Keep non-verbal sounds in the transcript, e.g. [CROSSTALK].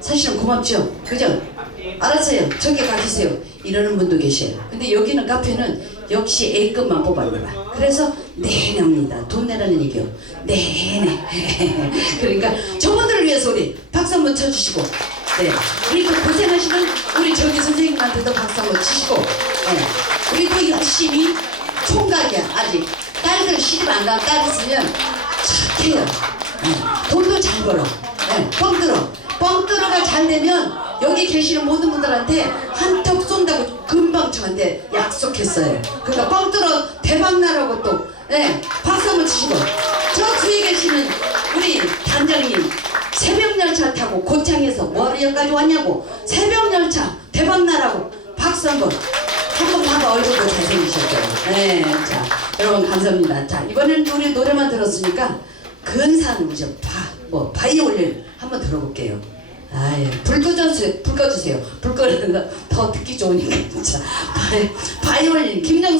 사실은 고맙죠. 그죠? 알았어요. 저기 가주세요. 이러는 분도 계셔요. 근데 여기는 카페는 역시 A급만 뽑아내라. 그래서 내냅니다. 돈 내라는 얘기요. 네네. [LAUGHS] 그러니까 저분들을 위해서 우리 박수 한번 쳐주시고, 네. 우리 또 고생하시는 우리 저기 선생님한테도 박수 한번 치시고, 네. 우리 또 열심히 총각이야 아직 딸들 시집 안간딸 있으면 착해요. 네. 돈도 잘 벌어. 네. 뻥 들어. 뻥 들어가 잘 되면 여기 계시는 모든 분들한테 한턱 쏜다고 금방 저한테 약속했어요. 그러니까 뻥 들어 대박 나라고 또 네. 박수 한번 치시고 저 뒤에 계시는 우리 단장님 새벽 열차 타고 고창에서 뭐하러여기까지 왔냐고 새벽 열차 대박 나라고 박수 한번 한번 봐봐 얼굴도 잘생기셨어요. 네, 자 여러분 감사합니다. 자 이번엔 또 우리 노래만 들었으니까 근사한 이제 바뭐 바이올린 한번 들어볼게요. 아예 불 꺼주세요. 불 꺼주세요. 불 꺼는 더 듣기 좋으니까 바이올린 김정수